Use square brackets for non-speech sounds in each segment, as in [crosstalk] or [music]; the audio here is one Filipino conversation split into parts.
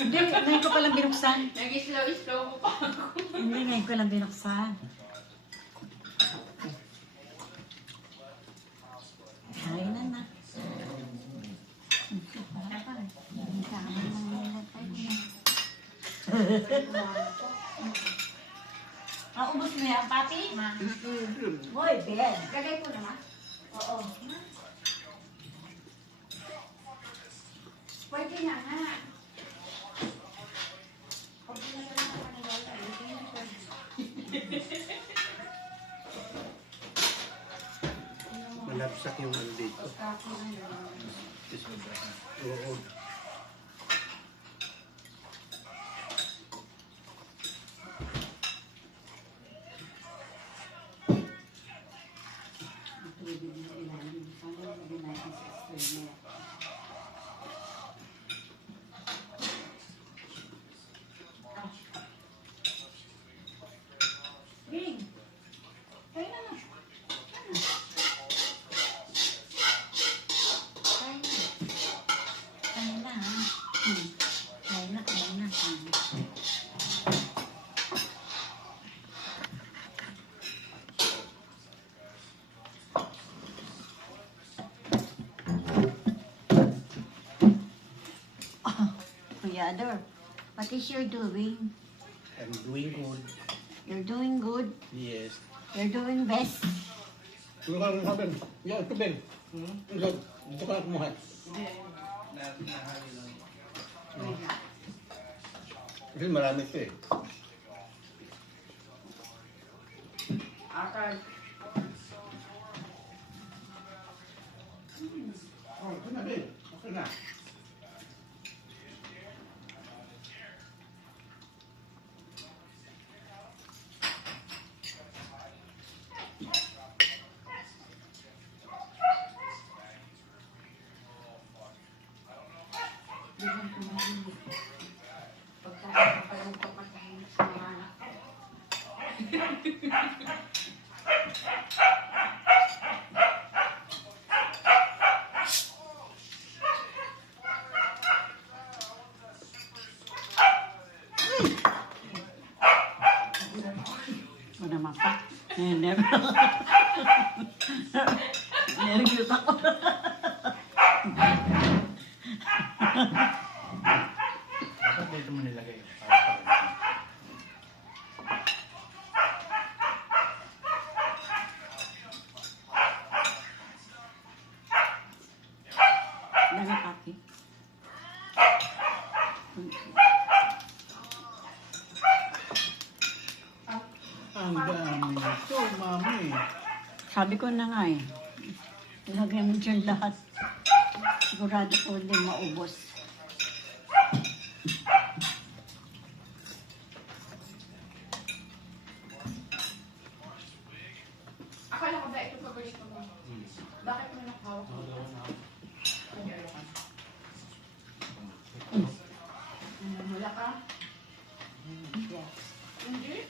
Hindi, ngayon ko palang binuksan. Nag-slow-slow ko pa ako. Hindi, ngayon ko lang binuksan. Kain na na. Ah, ubos mo yan, Papi? Ma. Boy, Ben. Lagay ko naman. Oo. Pwede na nga. Malapsak yung ano dito. Oo. Ring. Kaya na na. Kaya na. Kain na, ha? Hmm. Kain na, kain na. Hmm. Oh, Ador, what is you doing? I'm doing good. You're doing good. Yes. You're doing best. Ka ng sabi? Yan, tubig. Ikaw, dito ka kumuha. Kasi marami ito eh. Akal. Oh, ito na, babe. Okay na. Bigyan ko na rin. Pagkain ko pa yung papatayin sa mga anak ko. Ano naman pa? Never. [laughs] Nervyos ako. Dapat dito mo nilagay. Para pa Dala kaki. Ang dami nito, mami. Sabi ko na nga eh. Ilagay mo dyan lahat. Sigurado ko hindi maubos. Akala ko ba ito paborito mo? Bakit mo nakahawak mo? Wala ka? Yes. Hindi?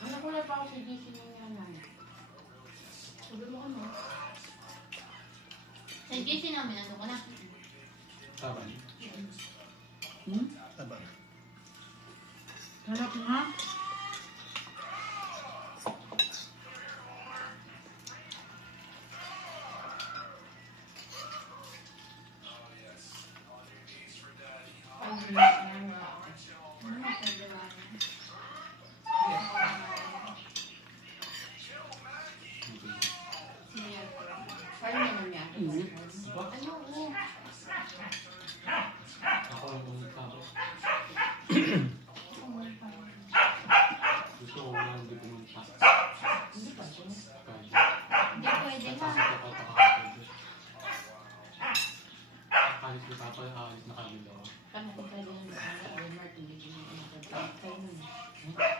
Ano ko na pa ako sa DC ng nanay? Sabi mo ano? Sa GC namin, ano ko na? Tama. Hmm? Tama. Sarap nga. Hindi pumunta. Hindi pa ito. Kaya, Hindi pwede na. Alis ni Papa, alis na kami daw. Kaya kung pwede yung mga Martin, hindi mo yung mga Kayo nun. Di ba?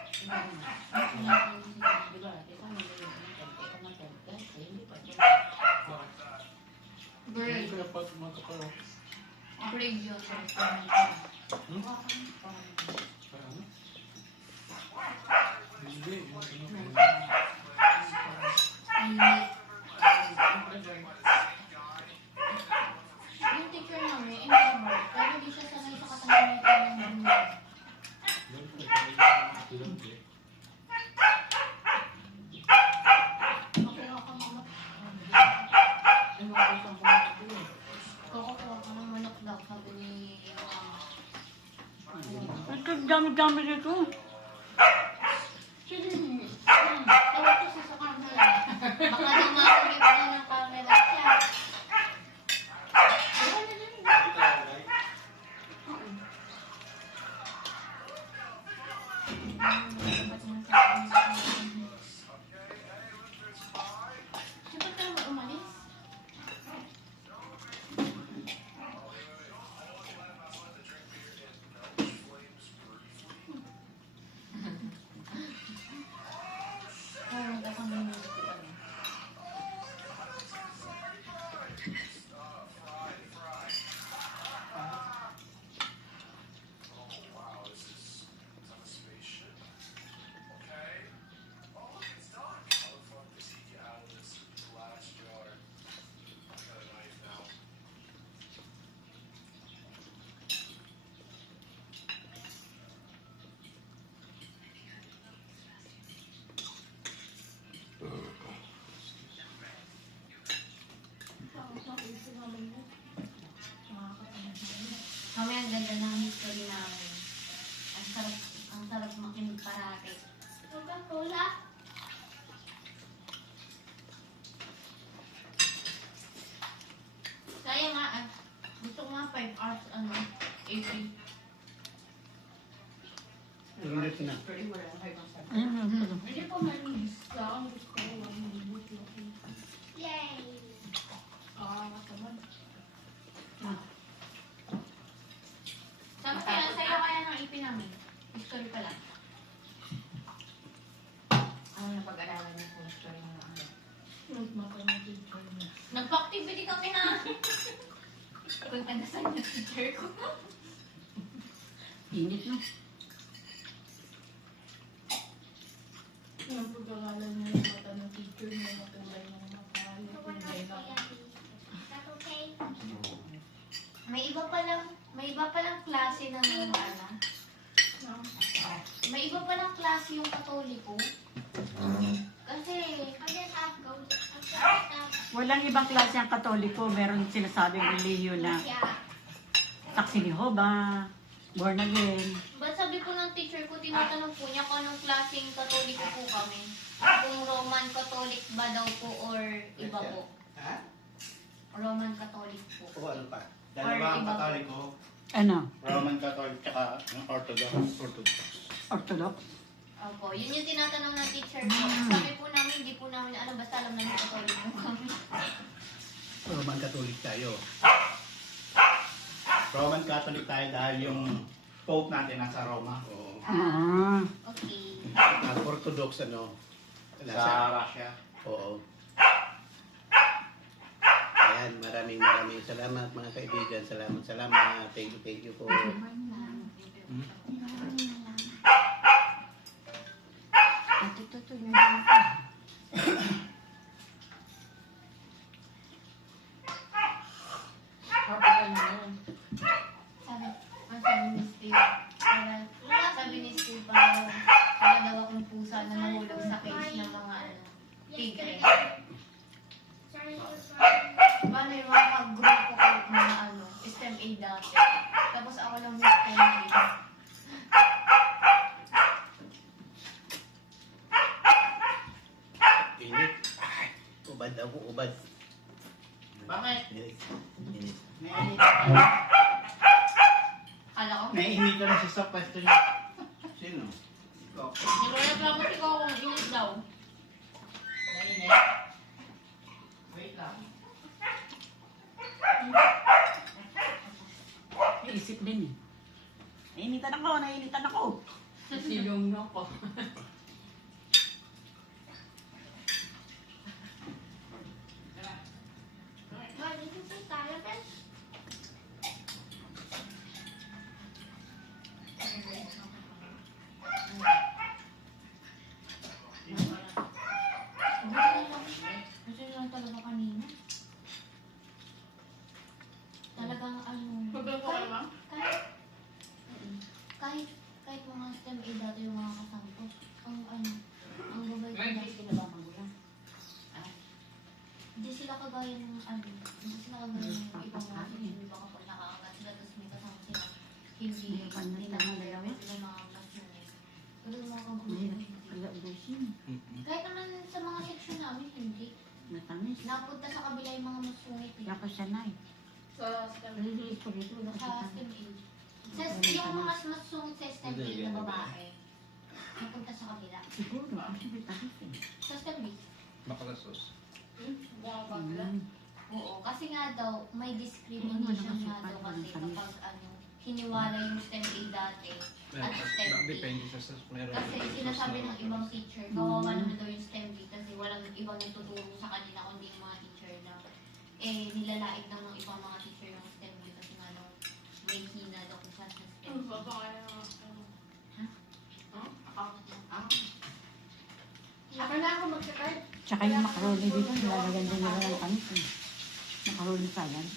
Kaya kami yung mga Kaya hindi pa ito. Break. Kaya pa, mataparo. Break yun. Hmm? Kaya ano? Hindi, yung ano. Init. Yung teacher namin, introvert, pero di siya sanay sa katahimikan ng mundo. Doon ko, kaya yung ilang day. Okay, ako mama. Ano ko sa mga ito eh. Kukukuha ka ng manok daw, sabi ni mama. Ito, dami-dami dito. Hmm. Na. Hindi pa manis. Sa ang gusto ko, wala ang buti. Yay! Ah, mataman. Sabi kaya, sa'yo kaya ng ipin namin. History pa lang. Ano na pag-aralan niyo kung story ng ano? Nagpa-activity kami ha. Kung tanasan yung teacher ko. Init na pag-aralan niyo yung mata ng teacher niyo, matulay ng mata. Matulay na. May iba pa lang, may iba pa lang klase ng mga ano. May iba pa lang klase yung katoliko. Kasi, Walang ibang klase ang katoliko. Meron sinasabing relihiyon na saksi ni Hoba, born again. ba't sabi po ng teacher ko, tinatanong po niya kung anong klaseng katoliko po kami. Kung Roman Catholic ba daw po or iba po. Ha? Roman Catholic po. O ano pa? Dalawang iba. Katoliko, Ano? Roman Catholic, tsaka ang Orthodox. Orthodox. Orthodox? Opo, yun yung tinatanong ng teacher ko. Sabi po namin, hindi po namin alam, basta alam namin Catholic po kami. Roman Catholic tayo. Roman Catholic tayo dahil yung Pope natin nasa Roma. Oo. Ah. Okay. Ang Orthodox, ano? Sa Nasa, Russia. oo. Ayan, maraming maraming salamat mga kaibigan. Salamat, salamat. Thank you, thank you po. At ito, ito, yun yung Kapag ano yun. Sabi, ang sabi ni Steve, parang, sabi ni Steve, parang, para daw akong pusa na nahulog sa cage ng mga, ano, tigre. Paano yung mga grupo ko, mga, ano, STEM A dati. Tapos ako lang yung STEM A. Init. Ay, ubad ako, ubad. Bakit? May Kala ko. Naiinit ka na siya sa pwesto niya. Sino? Ikaw. Nagreklamo si Coco init daw. Naiinit? Wait lang. Naisip din eh. Nainitan ako, nainitan ako. Silong na ko. Why, dito po tayo, Bes? Gusto lang talaga kanina. Talagang ano. Magluto ka naman? Kahit, kahit, kahit mga STEM A dati yung mga kasama ko, ang ano, ang babay ko Ngayon, na, hindi na ba magulang? hindi sila kagaya ng ano, hindi sila kagaya ng ibang mga hindi ba kapag nakaangat sila, tapos may kasama sila, hindi, Hindi pa hindi nila na magalaw hindi sila makaangat yun eh. Pero yung mga kagulo, Mahirap hindi. pala ubusin. Kahit naman sa mga section namin, hindi. Matamis. Napunta sa kabila yung mga masungit eh. Kaya ko siya na eh. Sa STEM. Naliliit ko rito. Sa kita. STEM A. Sa, yung mga mas masungit sa STEM A na babae, napunta sa kabila. Siguro, kasi may tamis eh. Sa STEM B. Makalasos. Mm. Oo, kasi nga daw, may discrimination nga daw kasi kapag ano, hiniwala yung STEM A dati at STEM B. Depende sa sa meron. Kasi sinasabi ng ibang teacher, kawawa naman daw yung STEM B kasi walang ibang nagtuturo sa kanila kundi yung mga teacher na eh nilalait lang ng ibang mga teacher yung STEM B kasi nga daw may hina daw kung saan sa STEM Ano B. ba ba kaya. Ako na ako magsa-type. Tsaka yung macaroni dito, nilalagyan din nila ng tamis eh. Macaroni salad.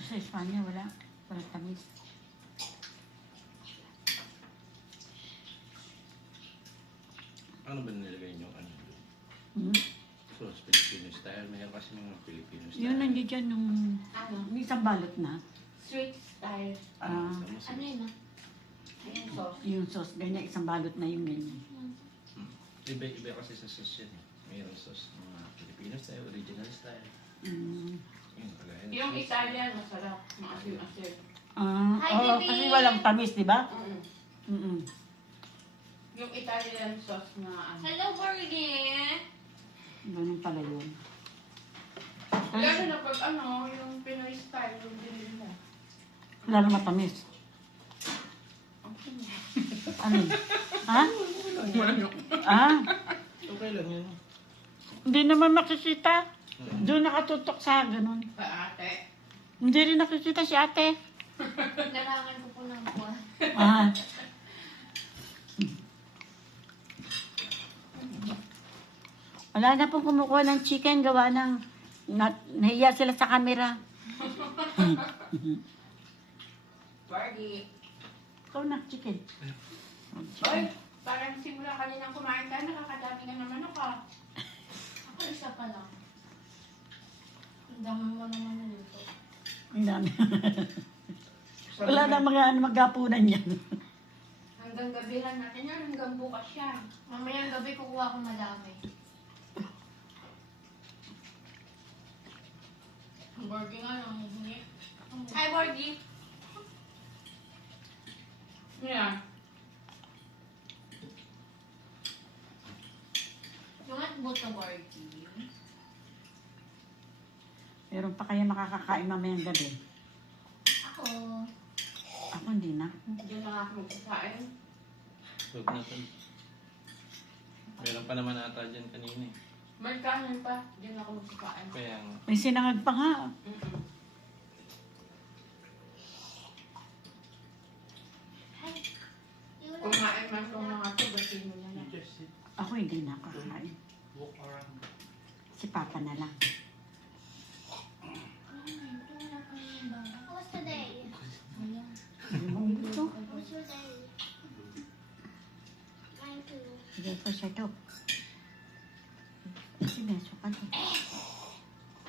Sa Espanya, wala. Wala tamis. Ano ba nilagay niyo? Ano? Mm. Sauce Filipino style. Mayroon kasi mga Filipino style. Yun, nandiyan dyan yung Ano? may isang balot na. Sweet style. Ah, Ano yun ah? Ayun, sauce. yung sauce, ganyan, isang balot na yung ganyan. Iba-iba kasi sa sauce yan. eh. Mayroon sauce mga Filipino style, original style. Mm. Yun, kagaya ng Yung sauce. Italian, masarap. Maasim-asim. Ah, Hi, oh, baby! kasi walang tamis, di ba? Mm. Mm-mm. Yung Italian sauce na ano. Hello, Borgie! Ganun pala yun. Lalo na pag ano, yung Pinoy style, yung binili mo. Lalo matamis. Ano yun? Ha? Ah? Okay lang yun. Hindi naman makikita. Doon nakatutok sa ganun. Sa ate. Hindi rin nakikita si ate. Larangan ko po ng buwan. Ah. Wala na pong kumukuha ng chicken gawa ng na, nahiya sila sa camera. Bargy. Ikaw na, chicken. Oy, parang simula kanina kumain ka, nakakadami ka naman ako. Ako isa pa lang. Ang dami mo naman nuluto. Ang dami. Wala na mga ano, maghapunan yan. Hanggang gabihan natin yan, hanggang bukas yan. Mamayang gabi kukuha ko madami. Bargy nga lang, hindi. Hi, Bargy! Yeah. Yung at buto Borgie. Meron pa kaya makakakain mamayang gabi. Ako. Ako hindi na. Diyan lang ako magsasain. Huwag na to. Meron pa naman ata dyan kanina eh. May kanin pa, diyan ako magsasain. Kaya nga. May sinangag pa nga. Mm-mm. Hi. Yung Kumain man itong mga to, basin mo na lang. just sit, Ako hindi na kakain. walk around. Si Papa na lang. Ayan. Ano ito? Was your day? Mine too. Hindi ko siya to. Kasi nasukan to.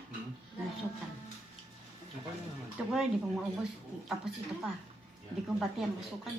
Hmm? Nasukan. Okay lang naman. Ito ko, hindi ko maubos. Tapos ito pa. Hindi ko bati ang masukan.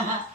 Ajá. [laughs]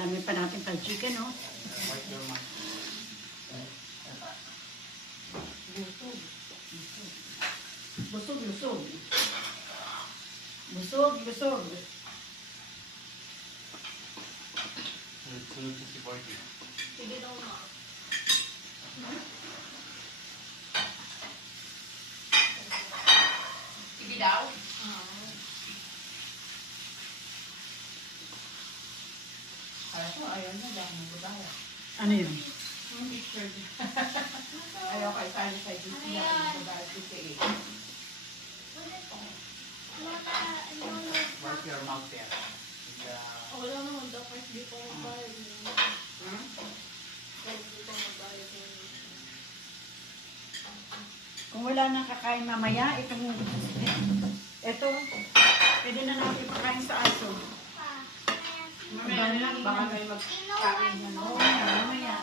Dami pa natin pag chicken, no? Busog, busog. Busog, busog. Si Borgie. Sige daw ma. Sige daw. Kaya ko, ayaw na dahil ng budaya. Ano yun? Yung picture niya. [laughs] Ayaw kay Sally sa GC Ano na ng budaya GCA. Lola, Lola, Wipe your mouth there. Wala naman daw kasi di pa magbayad yun. Hmm? Kasi di pa magbayad yun. Kung wala nang kakain mamaya, itong, ito, pwede na natin pakain sa aso. Pa, can I ask you? Mamaya na lang, baka may mag... You know what? Kain na, no? Mamaya,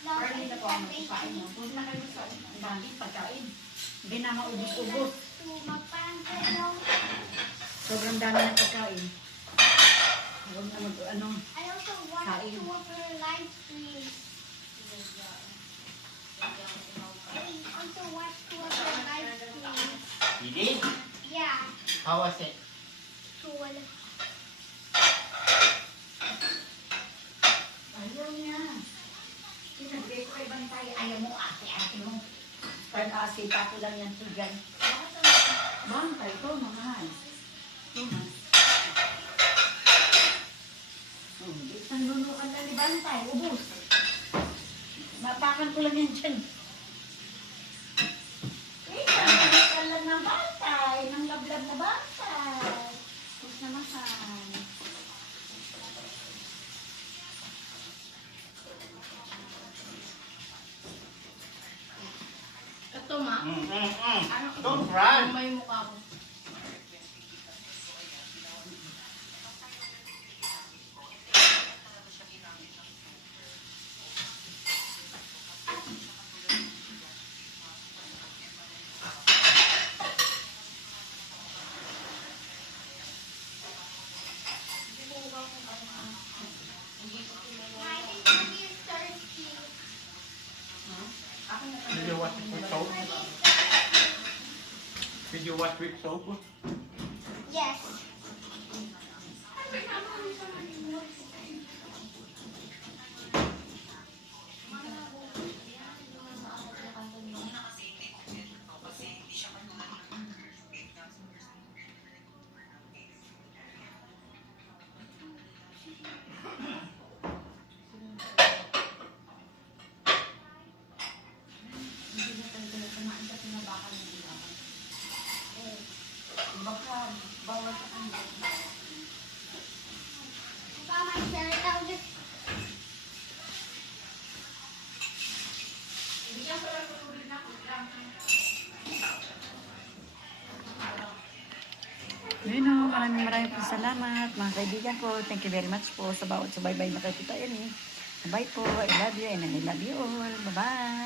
Early na po ang Punta na kayo sa... dami pagkain. Hindi na maubos-ubos. Sobrang dami ng pagkain. Huwag na mag, ano, I also watched Kain. You did? Yeah, How was it? cool. Ayaw niya. Sinabi ko kay Bantay, ayaw mo ate-ate mo. Pag-asita ko lang yan tugan. Bantay ko, mahal. Na. Oh, hindi panunukan na ni Bantay, ubus. Mapakan ko lang yan dyan. Eh, Bantay, ng lablab na Bantay. Ubus na mahal. Ito ma. Mm, mm, mm. Ano? Don't run! May mukha ko. perfeição maraming maraming po salamat mga kaibigan ko. Thank you very much po sa bawat subaybay na kay Tita Eli. Bye po. I love you and I love you all. Bye-bye.